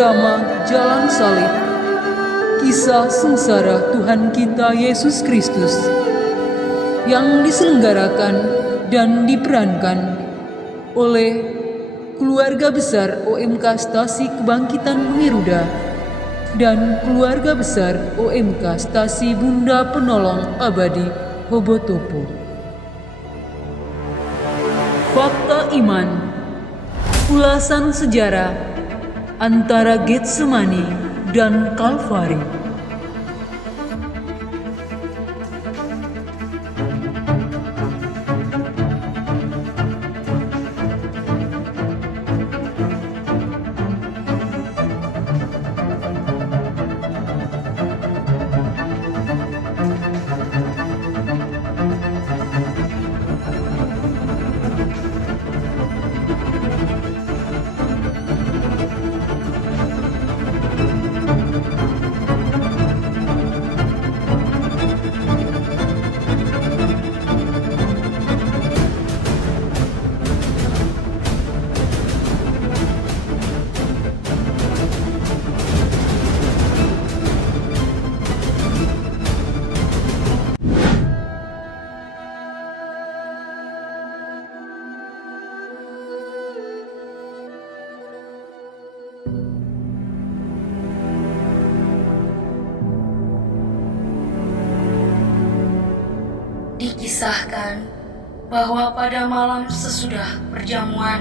Drama Jalan Salib. Kisah sengsara Tuhan kita Yesus Kristus yang diselenggarakan dan diperankan oleh keluarga besar OMK Stasi Kebangkitan Mengiruda dan keluarga besar OMK Stasi Bunda Penolong Abadi Hobotopo. Fakta iman, ulasan sejarah antara Getsemani dan Kalvari. Dikisahkan bahwa pada malam sesudah perjamuan,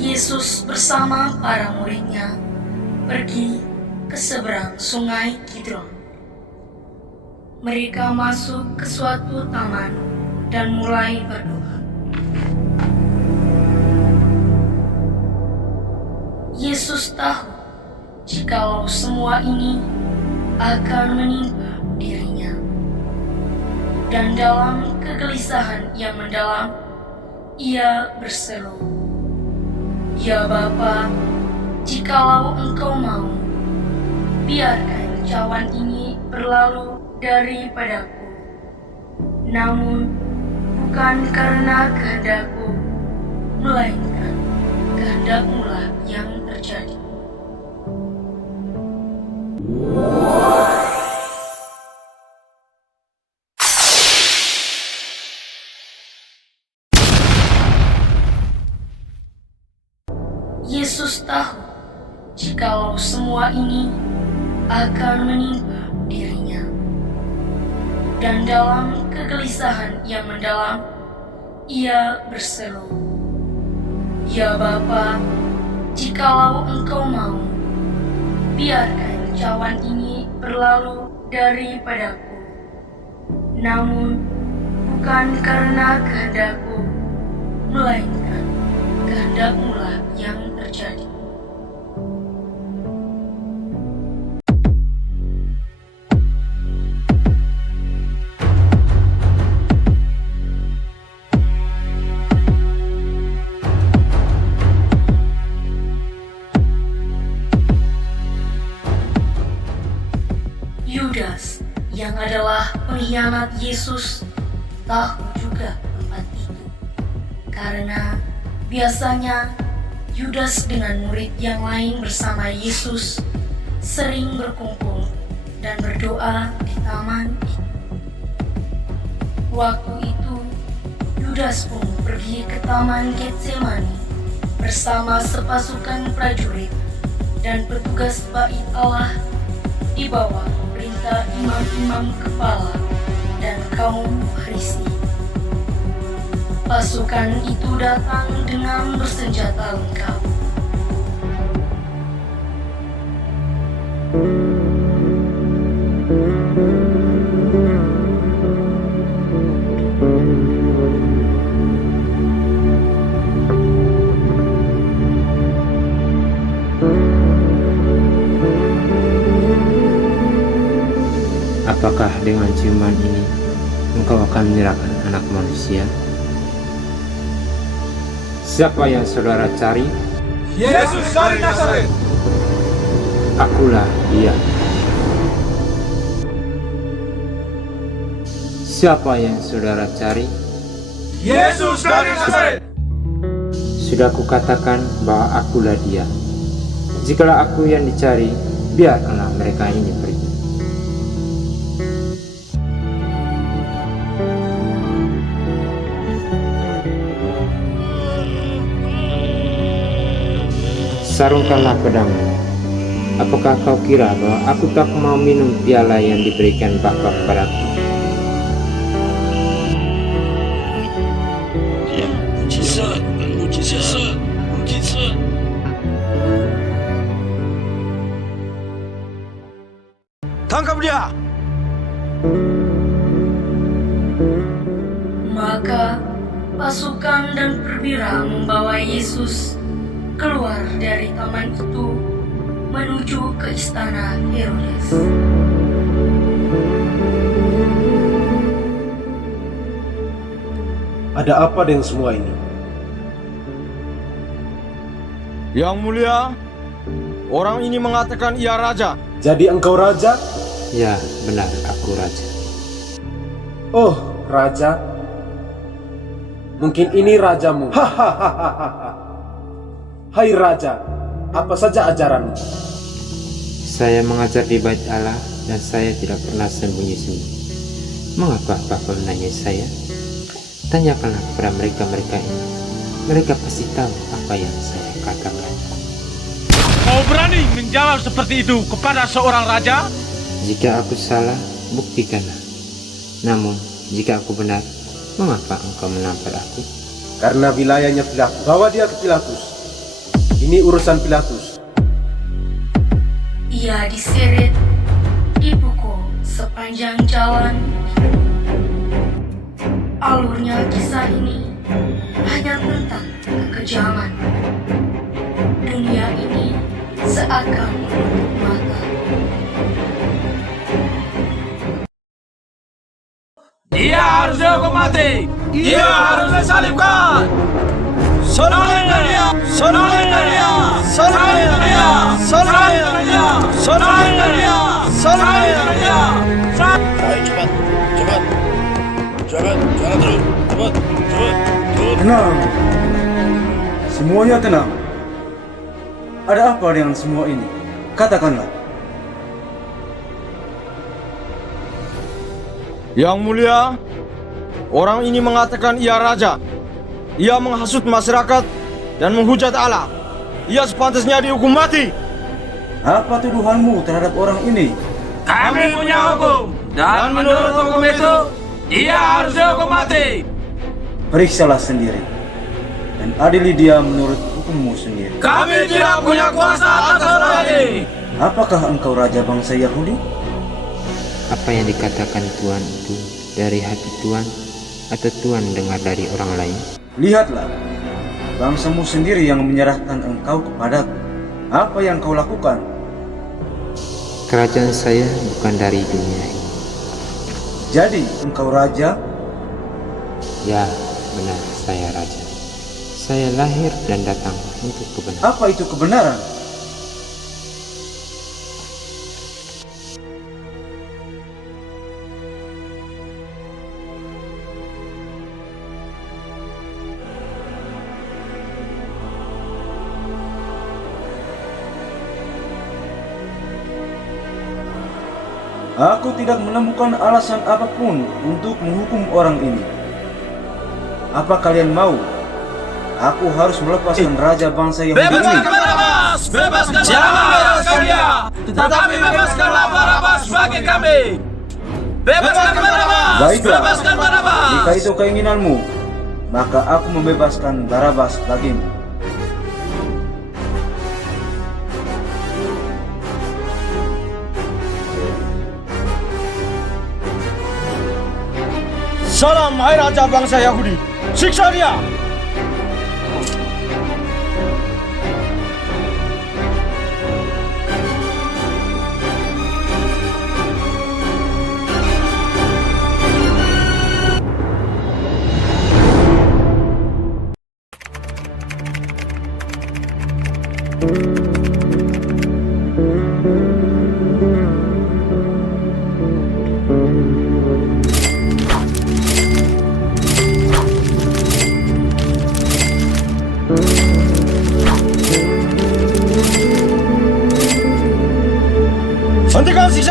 Yesus bersama para muridnya pergi ke seberang sungai Kidron. Mereka masuk ke suatu taman dan mulai berdoa. Yesus tahu jikalau semua ini akan menimpa dirinya. Dan dalam kegelisahan yang mendalam, ia berseru, "Ya Bapa, jikalau Engkau mau, biarkan cawan ini berlalu daripadaku. Namun, bukan karena kehendakku, melainkan kehendak-Mu-lah yang terjadi." Yesus tahu jikalau semua ini akan menimpa dirinya. Dan dalam kegelisahan yang mendalam, ia berseru, "Ya Bapa, jikalau Engkau mau, biarkan cawan ini berlalu daripadaku. Namun, bukan karena kehendakku, melainkan kehendak-Mu-lah yang terjadi." Yudas, yang adalah pengkhianat Yesus, tahu juga tempat itu. Karena biasanya Yudas dengan murid yang lain bersama Yesus sering berkumpul dan berdoa di taman itu. Waktu itu, Yudas pun pergi ke taman Getsemani bersama sepasukan prajurit dan petugas bait Allah di bawah perintah imam-imam kepala dan kaum Farisi. Pasukan itu datang dengan bersenjata lengkap. Apakah dengan ciuman ini engkau akan menyerahkan anak manusia? Siapa yang saudara cari? Yesus dari Nazaret. Akulah dia. Siapa yang saudara cari? Yesus dari Nazaret. Sudah kukatakan bahwa akulah dia. Jikalau aku yang dicari, biarkanlah mereka ini pergi. Sarungkanlah pedangmu. Apakah kau kira bahwa aku tak mau minum piala yang diberikan Bapa kepadaku? Tangkap dia! Maka pasukan dan perwira membawa Yesus keluar dari taman itu menuju ke istana Herodes. Ada apa dengan semua ini? Yang mulia, orang ini mengatakan ia raja. Jadi engkau raja? Ya, benar, aku raja. Oh, raja. Mungkin ini rajamu. Hai raja, apa saja ajaranmu? Saya mengajar di Bait Allah dan saya tidak pernah sembunyi-sembunyi. Mengapa Bapa menanyai saya? Tanyakanlah kepada mereka-mereka ini. Mereka pasti tahu apa yang saya katakan. Kau berani menjawab seperti itu kepada seorang raja? Jika aku salah, buktikanlah. Namun, jika aku benar, mengapa engkau menampar aku? Karena wilayahnya Pilatus. Bawa dia ke Pilatus. Ini urusan Pilatus. Ia diseret, dipukul sepanjang jalan. Alurnya kisah ini hanya tentang kekejaman. Dunia ini seakan menutup mata. Dia harus dihukum mati. Dia harus disalibkan. Salibkan dia! Salibkan dia! Salibkan dia! Salibkan dia! Salibkan dia! Salibkan dia! Ayo cepat, cepat, cepat, jalan terus, cepat, cepat, cepat. Tenang, semuanya tenang. Ada apa dengan semua ini? Katakanlah. Yang mulia, orang ini mengatakan ia raja. Ia menghasut masyarakat dan menghujat Allah. Ia sepantasnya dihukum mati. Apa tuduhanmu terhadap orang ini? Kami punya hukum, dan menurut hukum itu, dia harus dihukum mati. Periksalah sendiri dan adili dia menurut hukummu sendiri. Kami tidak punya kuasa atas orang ini. Apakah engkau raja bangsa Yahudi? Apa yang dikatakan Tuhan itu dari hati Tuhan atau Tuhan dengar dari orang lain? Lihatlah, bangsamu sendiri yang menyerahkan engkau kepadaku. Apa yang kau lakukan? Kerajaan saya bukan dari dunia ini. Jadi engkau raja? Ya, benar, saya raja. Saya lahir dan datang untuk kebenaran. Apa itu kebenaran? Aku tidak menemukan alasan apapun untuk menghukum orang ini. Apa kalian mau? Aku harus melepaskan raja bangsa Yahudi ini. Bebaskan Barabas! Bebaskan bebaskan dia! Tetapi bebaskanlah Barabas bagi kami! Bebaskan Barabas! Baiklah, Bebaskan Barabas! jika itu keinginanmu, maka aku membebaskan Barabas bagimu. Salam, hai raja bangsa Yahudi. Siksa dia!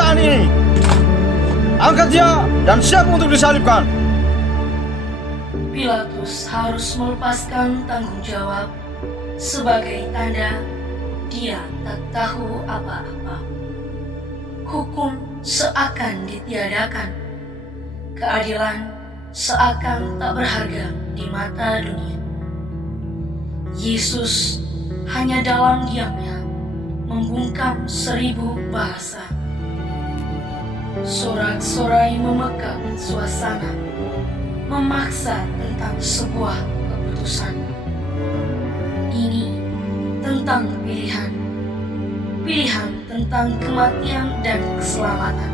penganiayaan ini. Angkat dia dan siap untuk disalibkan. Pilatus harus melepaskan tanggung jawab sebagai tanda dia tak tahu apa-apa. Hukum seakan ditiadakan, keadilan seakan tak berharga di mata dunia. Yesus hanya dalam diamnya membungkam 1000 bahasa. Sorak-sorai memekap suasana, memaksa tentang sebuah keputusan. Ini tentang pilihan tentang kematian dan keselamatan.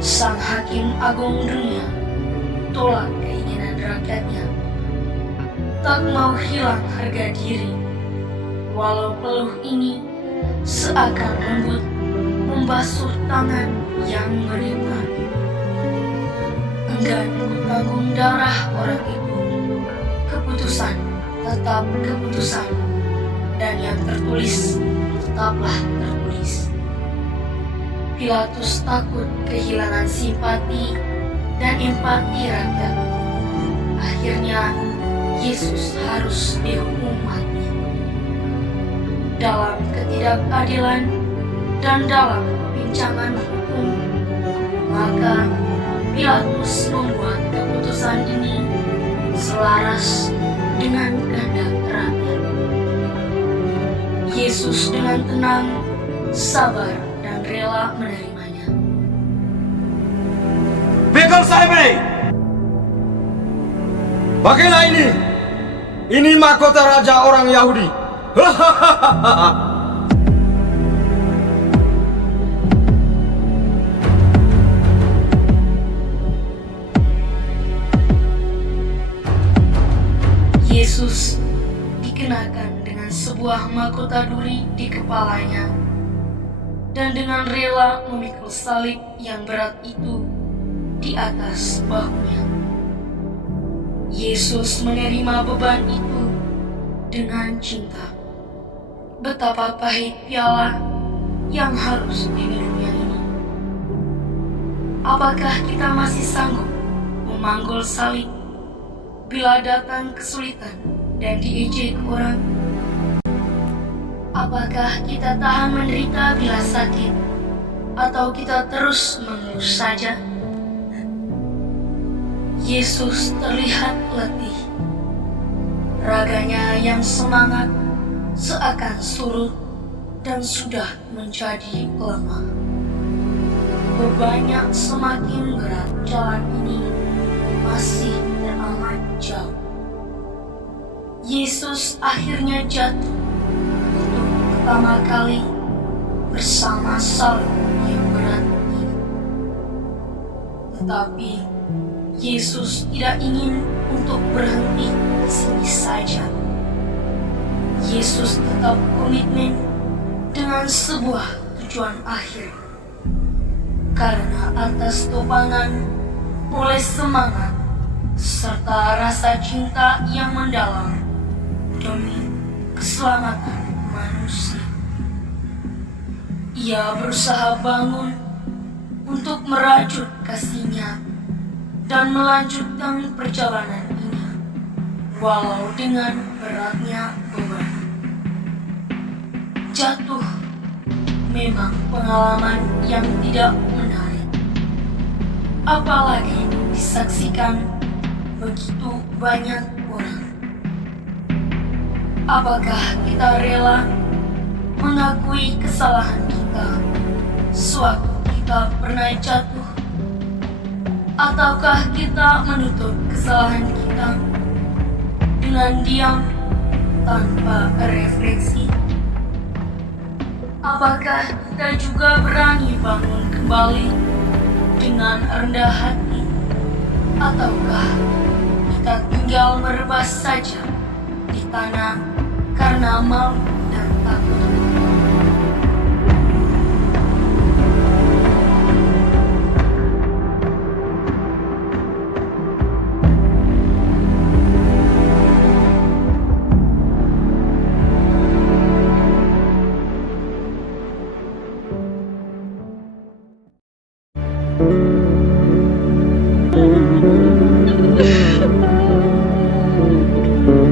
Sang Hakim Agung dunia tolak keinginan rakyatnya, tak mau hilang harga diri, walau peluh ini seakan lembut membasuh tangan yang menderita. Enggan tanggung darah orang itu, keputusan tetap keputusan, dan yang tertulis tetaplah tertulis. Pilatus takut kehilangan simpati dan empati rakyat. Akhirnya Yesus harus dihukum mati. Dalam ketidakadilan dan dalam perbincangan hukum, maka Pilatus membuat keputusan ini selaras dengan kehendak rakyat. Yesus dengan tenang, sabar, dan rela menerimanya. Pikul salib! Pakailah ini. Ini mahkota raja orang Yahudi. Yesus dikenakan dengan sebuah mahkota duri di kepalanya dan dengan rela memikul salib yang berat itu di atas bahunya. Yesus menerima beban itu dengan cinta. Betapa pahit piala yang harus diminumnya ini. Apakah kita masih sanggup memanggul salib bila datang kesulitan dan diejek orang? Apakah kita tahan menderita bila sakit, atau kita terus mengeluh saja? Yesus terlihat letih. Raganya yang semangat seakan surut dan sudah menjadi lemah. Bebannya semakin berat, jalan ini masih teramat jauh. Yesus akhirnya jatuh untuk pertama kali bersama salib yang berat ini. Tetapi Yesus tidak ingin untuk berhenti di sini saja. Yesus tetap komitmen dengan sebuah tujuan akhir. Karena atas topangan oleh semangat serta rasa cinta yang mendalam demi keselamatan manusia, ia berusaha bangun untuk merajut kasihnya dan melanjutkan perjalanan ini walau dengan beratnya beban. Jatuh memang pengalaman yang tidak menarik, apalagi disaksikan begitu banyak orang. Apakah kita rela mengakui kesalahan kita sewaktu kita pernah jatuh? Ataukah kita menutup kesalahan kita dengan diam tanpa refleksi? Apakah kita juga berani bangun kembali dengan rendah hati? Ataukah kita tinggal merebas saja di tanah karena malu dan takut?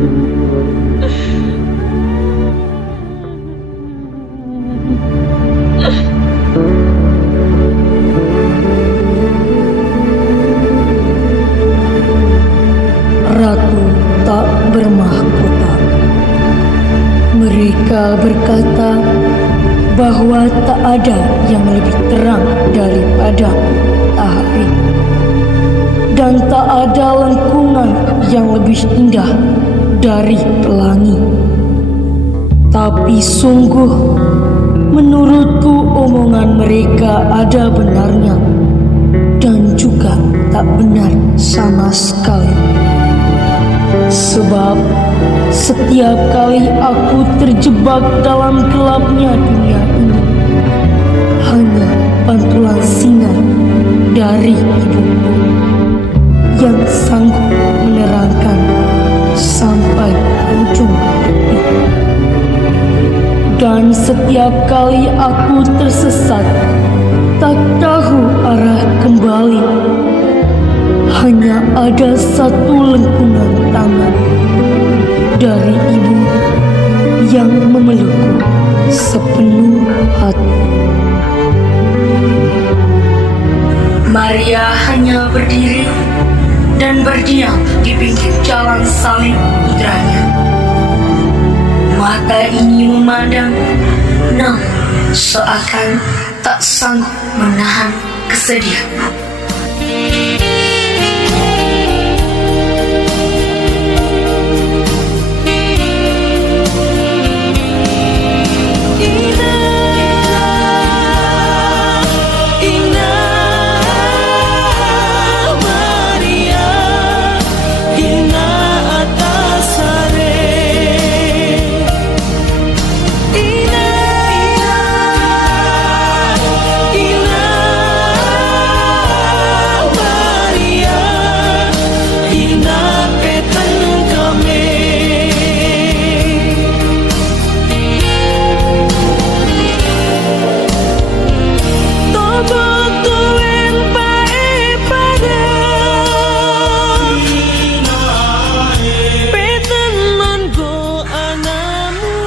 Ratu tak bermahkota. Mereka berkata bahwa tak ada yang lebih terang daripada matahari, dan tak ada lengkungan yang lebih indah dari pelangi. Tapi sungguh, menurutku omongan mereka ada benarnya, dan juga tak benar sama sekali. Sebab setiap kali aku terjebak dalam gelapnya dunia ini, hanya pantulan sinar dari ibuku yang sanggup menerangkan sampai ujung tepi. Dan setiap kali aku tersesat, tak tahu arah kembali, hanya ada satu lengkungan tangan dari ibu yang memelukku sepenuh hati. Maria hanya berdiri dan berdiam di pinggir jalan salib putranya. Mata ini memandang, namun seakan tak sanggup menahan kesedihan.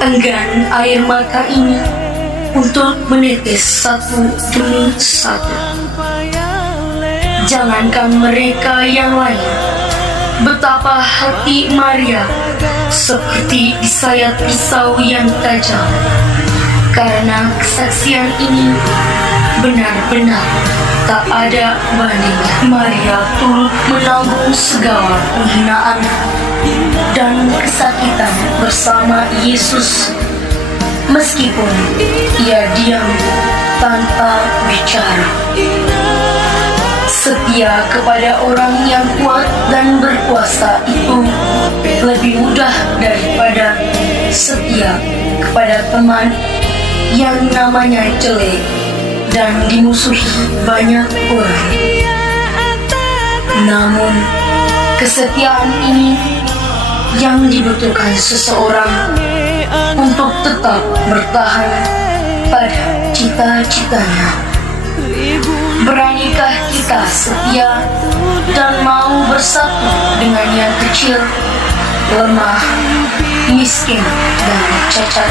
Enggan air mata ini untuk menetes satu demi satu. Jangankan mereka yang lain, betapa hati Maria seperti disayat pisau yang tajam. Karena kesaksian ini benar-benar tak ada bandingnya. Maria turut menanggung segala penghinaan dan kesakitan bersama Yesus, meskipun ia diam tanpa bicara. Setia kepada orang yang kuat dan berkuasa itu lebih mudah daripada setia kepada teman yang namanya jelek dan dimusuhi banyak orang. Namun kesetiaan ini yang dibutuhkan seseorang untuk tetap bertahan pada cita-citanya. Beranikah kita setia dan mau bersatu dengan yang kecil, lemah, miskin, dan cacat?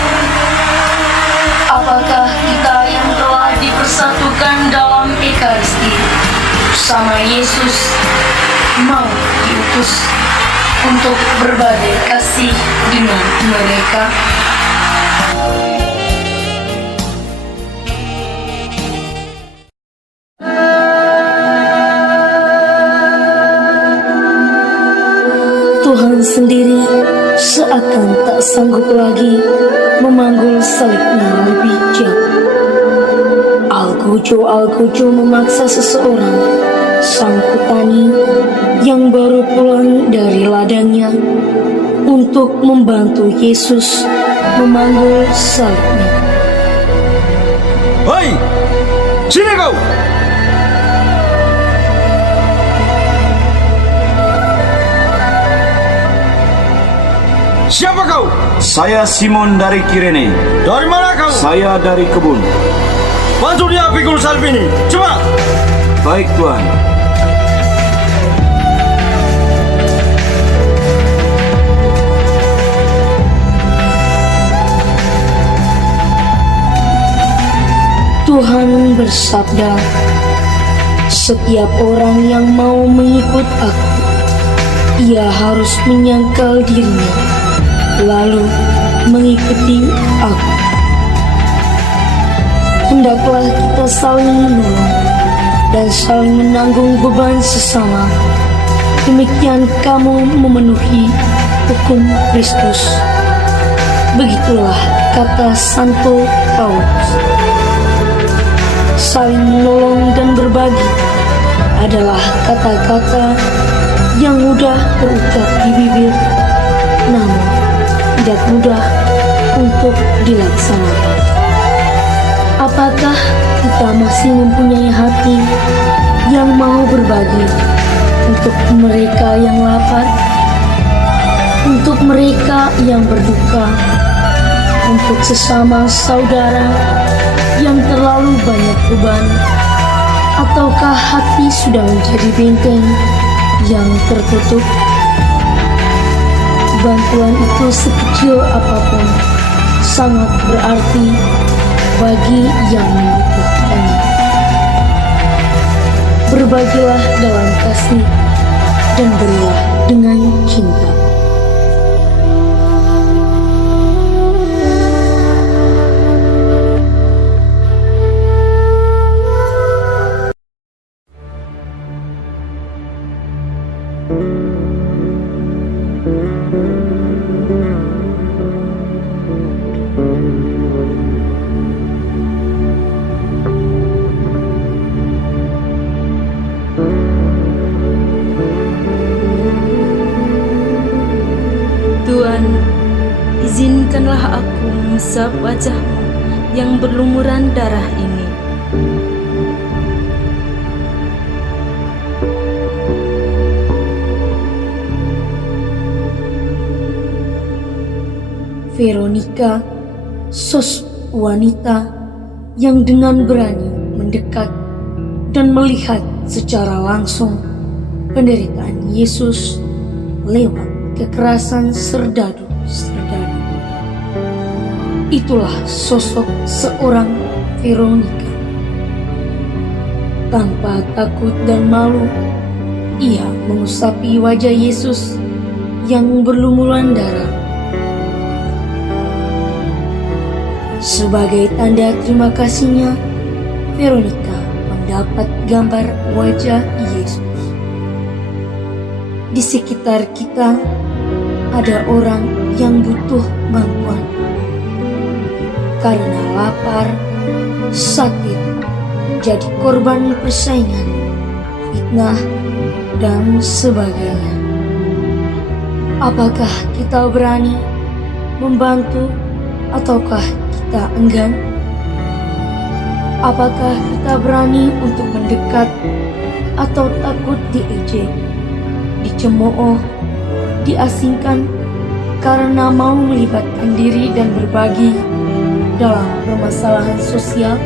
Apakah kita yang telah dipersatukan dalam Ekaristi bersama Yesus mau diutus untuk berbagi kasih dengan mereka? Tuhan sendiri seakan tak sanggup lagi memanggul salibnya lebih jauh. Algojo memaksa seseorang, sang petani yang baru pulang dari ladangnya, untuk membantu Yesus memanggul salibnya. Hei, sini kau! Siapa kau? Saya Simon dari Kirene. Dari mana kau? Saya dari kebun. Bantu dia pikul salib ini, cepat! Baik, Tuhan. yang bersabda, "Setiap orang yang mau mengikut aku, ia harus menyangkal dirinya, lalu mengikuti aku." Hendaklah kita saling menolong dan saling menanggung beban sesama. Demikian kamu memenuhi hukum Kristus. Begitulah kata Santo Paulus. Saling menolong dan berbagi adalah kata-kata yang mudah terucap di bibir, namun tidak mudah untuk dilaksanakan. Apakah kita masih mempunyai hati yang mau berbagi untuk mereka yang lapar, untuk mereka yang berduka, untuk sesama saudara yang terlalu banyak beban? Ataukah hati sudah menjadi benteng yang tertutup? Bantuan itu sekecil apapun sangat berarti bagi yang membutuhkannya. Berbagilah dalam kasih dan berilah dengan cinta. Tuhan, izinkanlah aku mengusap wajah-Mu yang berlumuran darah ini. Veronica, sosok wanita yang dengan berani mendekat dan melihat secara langsung penderitaan Yesus lewat kekerasan serdadu-serdadu. Itulah sosok seorang Veronica. Tanpa takut dan malu, ia mengusapi wajah Yesus yang berlumuran darah. Sebagai tanda terima kasihnya, Veronica mendapat gambar wajah Yesus. Di sekitar kita ada orang yang butuh bantuan karena lapar, sakit, jadi korban persaingan, fitnah, dan sebagainya. Apakah kita berani membantu ataukah kita enggan? Apakah kita berani untuk mendekat atau takut diejek, dicemooh, diasingkan karena mau melibatkan diri dan berbagi dalam permasalahan sosial?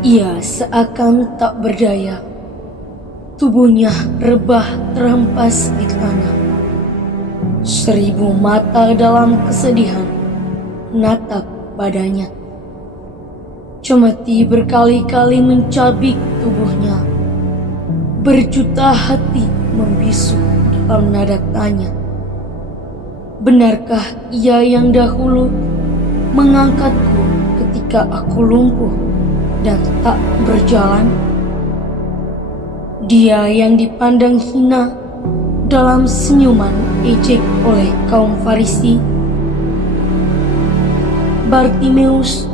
Ia seakan tak berdaya. Tubuhnya rebah terhempas di tanah. 1000 mata dalam kesedihan menatap badannya. Cemeti berkali-kali mencabik tubuhnya. Berjuta hati membisu dalam nada tanya. Benarkah ia yang dahulu mengangkatku ketika aku lumpuh dan tak berjalan? Dia yang dipandang hina dalam senyuman ejek oleh kaum Farisi. Bartimeus,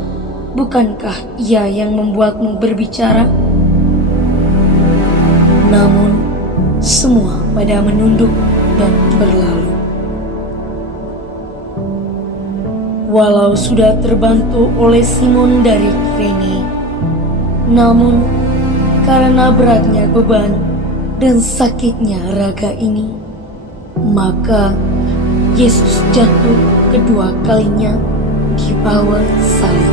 bukankah ia yang membuatmu berbicara? Namun, semua pada menunduk dan berlalu. Walau sudah terbantu oleh Simon dari Kirene, namun karena beratnya beban dan sakitnya raga ini, maka Yesus jatuh kedua kalinya di bawah salib.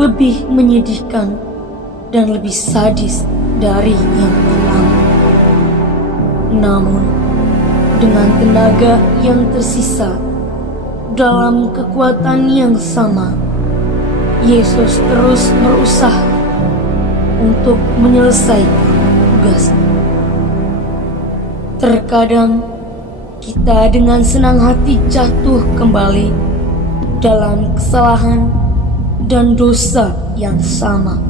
Lebih menyedihkan dan lebih sadis dari yang pertama. Namun, dengan tenaga yang tersisa, dalam kekuatan yang sama, Yesus terus berusaha untuk menyelesaikan tugasnya. Terkadang kita dengan senang hati jatuh kembali dalam kesalahan dan dosa yang sama.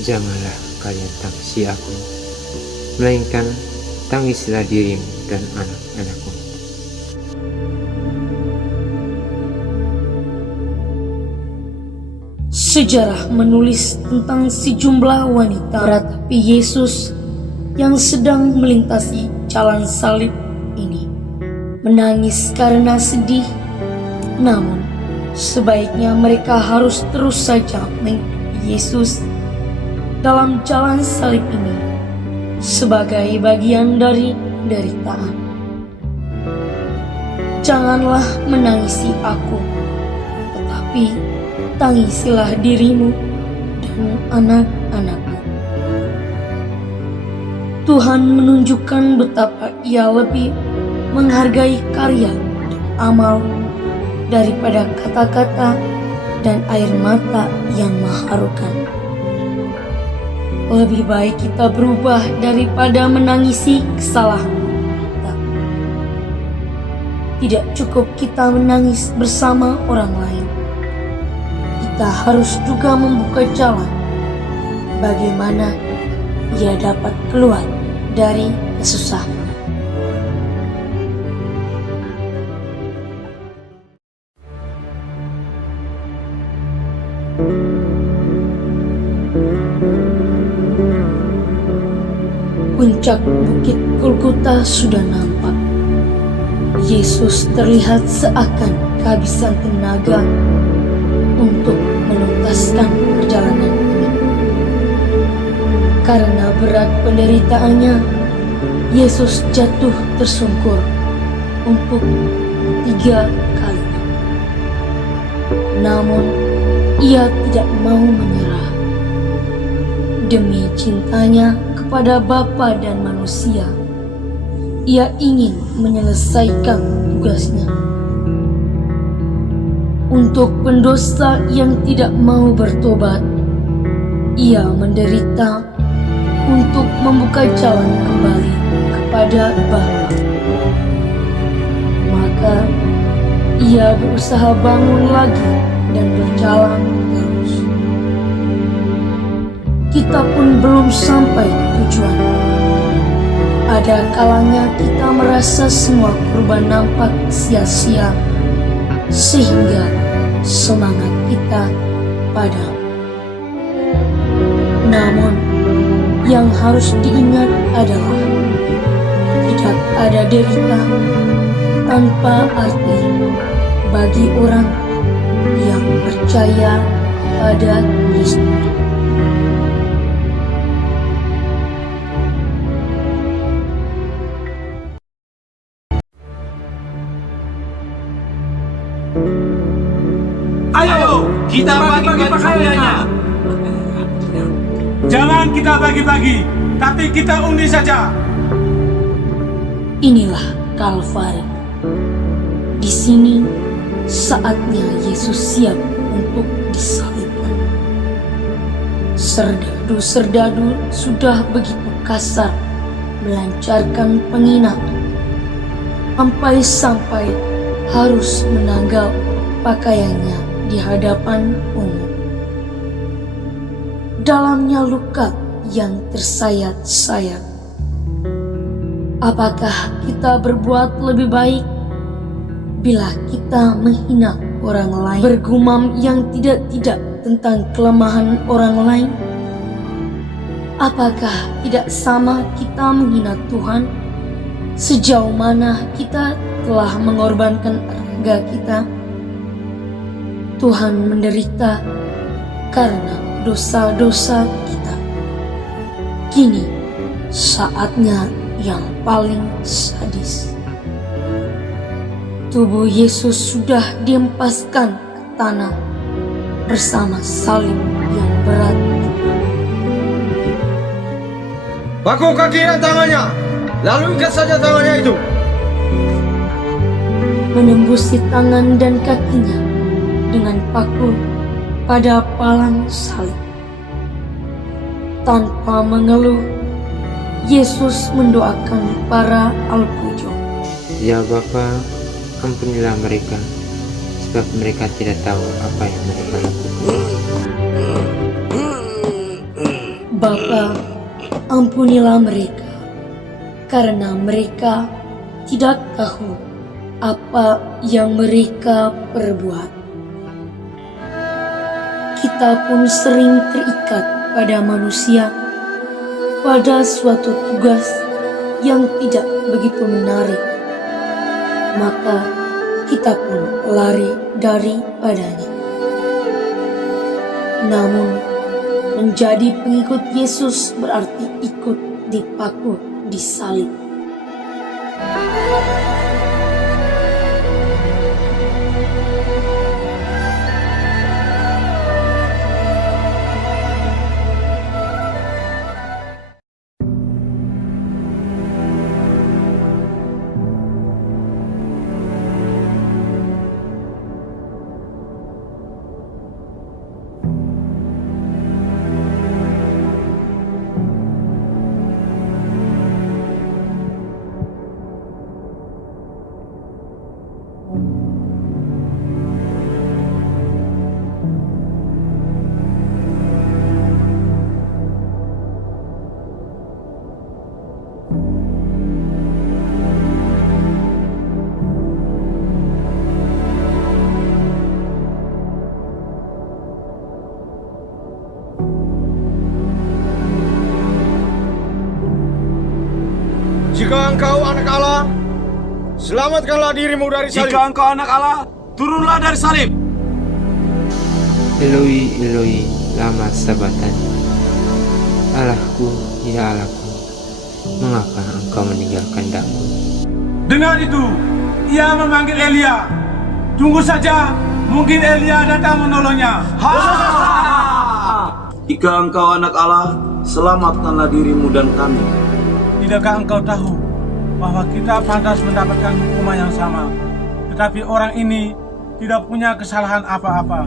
Janganlah kalian tangisi aku, melainkan tangisilah dirimu dan anak-anakmu. Sejarah menulis tentang sejumlah wanita meratapi Yesus yang sedang melintasi jalan salib ini, menangis karena sedih. Namun, sebaiknya mereka harus terus saja mengikuti Yesus dalam jalan salib ini sebagai bagian dari penderitaan. Janganlah menangisi aku, tetapi tangisilah dirimu dan anak-anakmu. Tuhan menunjukkan betapa Ia lebih menghargai karya dan amal daripada kata-kata dan air mata yang mengharukan. Lebih baik kita berubah daripada menangisi kesalahan kita. Tidak cukup kita menangis bersama orang lain. Kita harus juga membuka jalan bagaimana ia dapat keluar dari kesusahan. Puncak bukit Golgota sudah nampak. Yesus terlihat seakan kehabisan tenaga untuk menuntaskan perjalanan ini. Karena berat penderitaannya, Yesus jatuh tersungkur untuk 3 kali. Namun, Ia tidak mau menyerah. Demi cintanya kepada Bapa dan manusia, Ia ingin menyelesaikan tugasnya. Untuk pendosa yang tidak mau bertobat, Ia menderita untuk membuka jalan kembali kepada Bapa. Maka Ia berusaha bangun lagi dan berjalan terus. Kita pun belum sampai tujuan. Ada kalanya kita merasa semua korban nampak sia-sia, sehingga semangat kita padam. Namun, yang harus diingat adalah tidak ada derita tanpa arti bagi orang yang percaya pada Kristus. Ayo, kita bagi-bagi pakaiannya. Jangan kita bagi-bagi, tapi kita undi saja. Inilah Kalvari. Di sini saatnya Yesus siap untuk disalibkan. Serdadu-serdadu sudah begitu kasar melancarkan penghinaan, sampai-sampai harus menanggal pakaiannya di hadapan umum. Dalamnya luka yang tersayat-sayat. Apakah kita berbuat lebih baik bila kita menghina orang lain, bergumam yang tidak-tidak tentang kelemahan orang lain? Apakah tidak sama kita menghina Tuhan? Sejauh mana kita telah mengorbankan harga kita? Tuhan menderita karena dosa-dosa kita. Kini saatnya yang paling sadis. Tubuh Yesus sudah dihempaskan ke tanah bersama salib yang berat. Paku kaki dan tangannya, lalu ikat saja tangannya itu. Menembusi tangan dan kakinya dengan paku pada palang salib. Tanpa mengeluh, Yesus mendoakan para alpujo. Ya Bapa, ampunilah mereka, sebab mereka tidak tahu apa yang mereka lakukan. Bapa, ampunilah mereka, karena mereka tidak tahu apa yang mereka perbuat. Kita pun sering terikat pada manusia, pada suatu tugas yang tidak begitu menarik. Maka kita pun lari daripadanya. Namun, menjadi pengikut Yesus berarti ikut dipaku di salib. Jika engkau anak Allah, selamatkanlah dirimu dari salib. Jika engkau anak Allah, turunlah dari salib. Eloi, Eloi, lama sabachthani. Allahku, ya Allahku, mengapa engkau meninggalkan aku? Dengar itu, ia memanggil Elia. Tunggu saja, mungkin Elia datang menolongnya. Jika engkau anak Allah, selamatkanlah dirimu dan kami. Tidakkah engkau tahu bahwa kita pantas mendapatkan hukuman yang sama, tetapi orang ini tidak punya kesalahan apa-apa?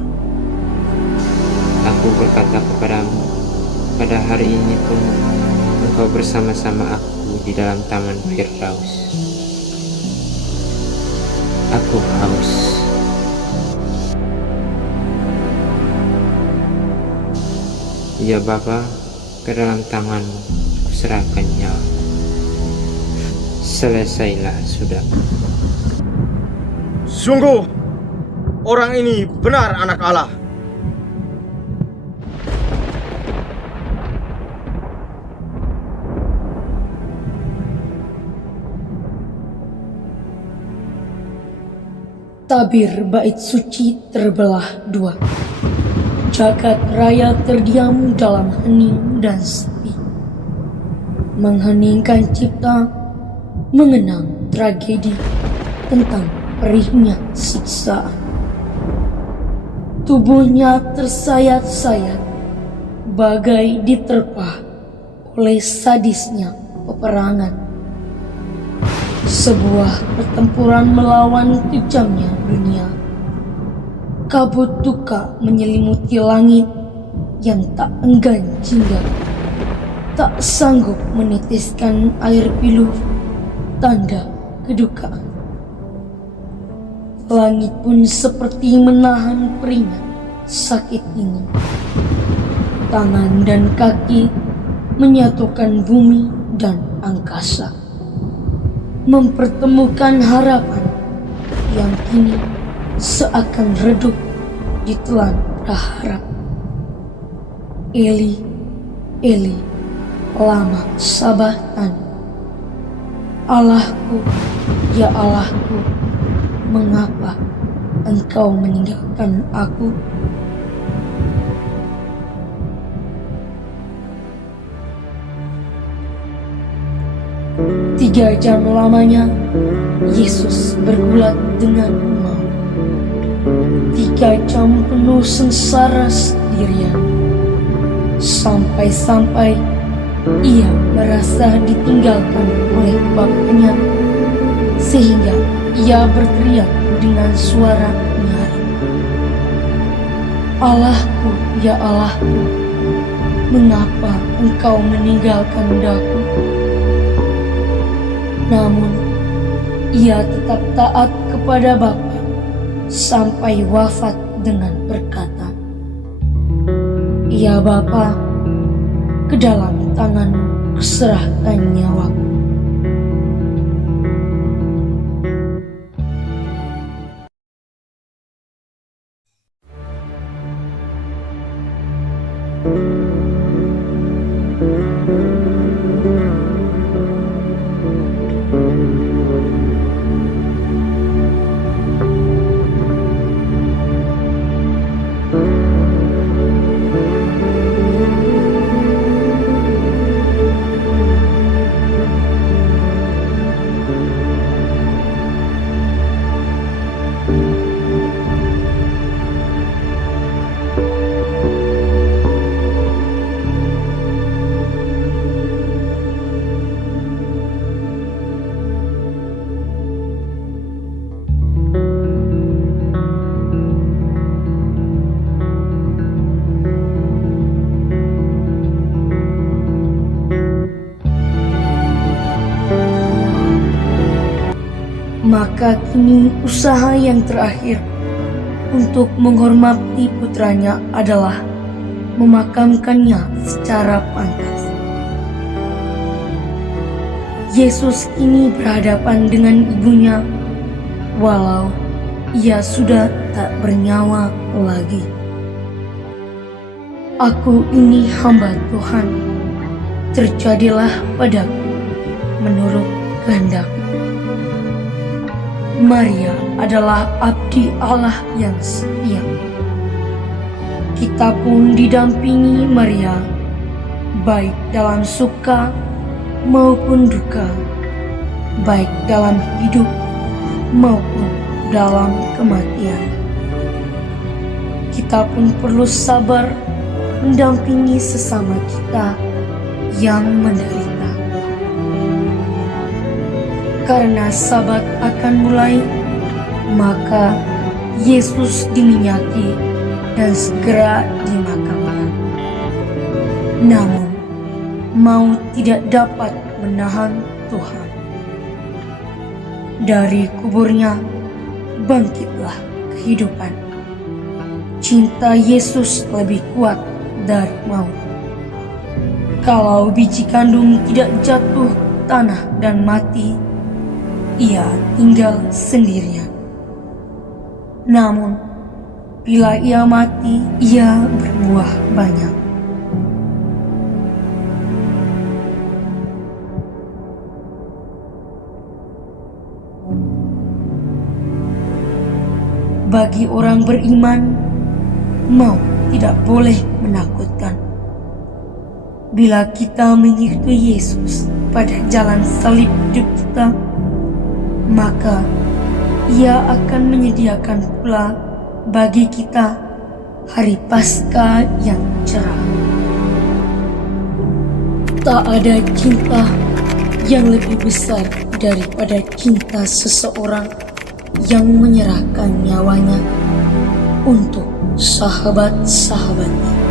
Aku berkata kepadamu, pada hari ini pun engkau bersama-sama aku di dalam taman Firdaus. Aku haus. Ya Bapa, ke dalam tanganmu kuserahkan nyawa. Selesailah sudah. Sungguh, orang ini benar anak Allah. Tabir bait suci terbelah dua. Jagat raya terdiam dalam hening dan sepi. Mengheningkan cipta, mengenang tragedi tentang perihnya siksaan. Tubuhnya tersayat-sayat, bagai diterpa oleh sadisnya peperangan. Sebuah pertempuran melawan kejamnya dunia. Kabut duka menyelimuti langit yang tak enggan jingga, tak sanggup menitiskan air pilu, tanda kedukaan. Langit pun seperti menahan perihnya sakit ini. Tangan dan kaki menyatukan bumi dan angkasa, mempertemukan harapan yang kini seakan redup ditelan prahara. Eli, Eli, lama sabachthani. Allahku, ya Allahku, mengapa Engkau meninggalkan aku? Tiga jam lamanya Yesus bergulat dengan maut. 3 jam penuh sengsara sendirian, sampai-sampai ia merasa ditinggalkan oleh Bapaknya, sehingga ia berteriak dengan suara nyaring, Allahku, ya Allahku, mengapa Engkau meninggalkan daku? Namun, ia tetap taat kepada Bapa sampai wafat dengan berkata, Ya Bapa, ke dalam tangan-Mu kuserahkan nyawaku. Maka kini usaha yang terakhir untuk menghormati putranya adalah memakamkannya secara pantas. Yesus kini berhadapan dengan ibunya, walau ia sudah tak bernyawa lagi. Aku ini hamba Tuhan, terjadilah padaku menurut kehendak-Mu. Maria adalah abdi Allah yang setia. Kita pun didampingi Maria, baik dalam suka maupun duka, baik dalam hidup maupun dalam kematian. Kita pun perlu sabar mendampingi sesama kita yang menderita. Karena Sabat akan mulai, maka Yesus diminyaki dan segera dimakamkan. Namun, maut tidak dapat menahan Tuhan. Dari kuburnya bangkitlah kehidupan. Cinta Yesus lebih kuat dari maut. Kalau biji kandung tidak jatuh tanah dan mati, ia tinggal sendirian. Namun, bila ia mati, ia berbuah banyak. Bagi orang beriman, maut tidak boleh menakutkan. Bila kita mengikuti Yesus pada jalan salib hidup kita, maka Ia akan menyediakan pula bagi kita hari Paskah yang cerah. Tak ada cinta yang lebih besar daripada cinta seseorang yang menyerahkan nyawanya untuk sahabat-sahabatnya.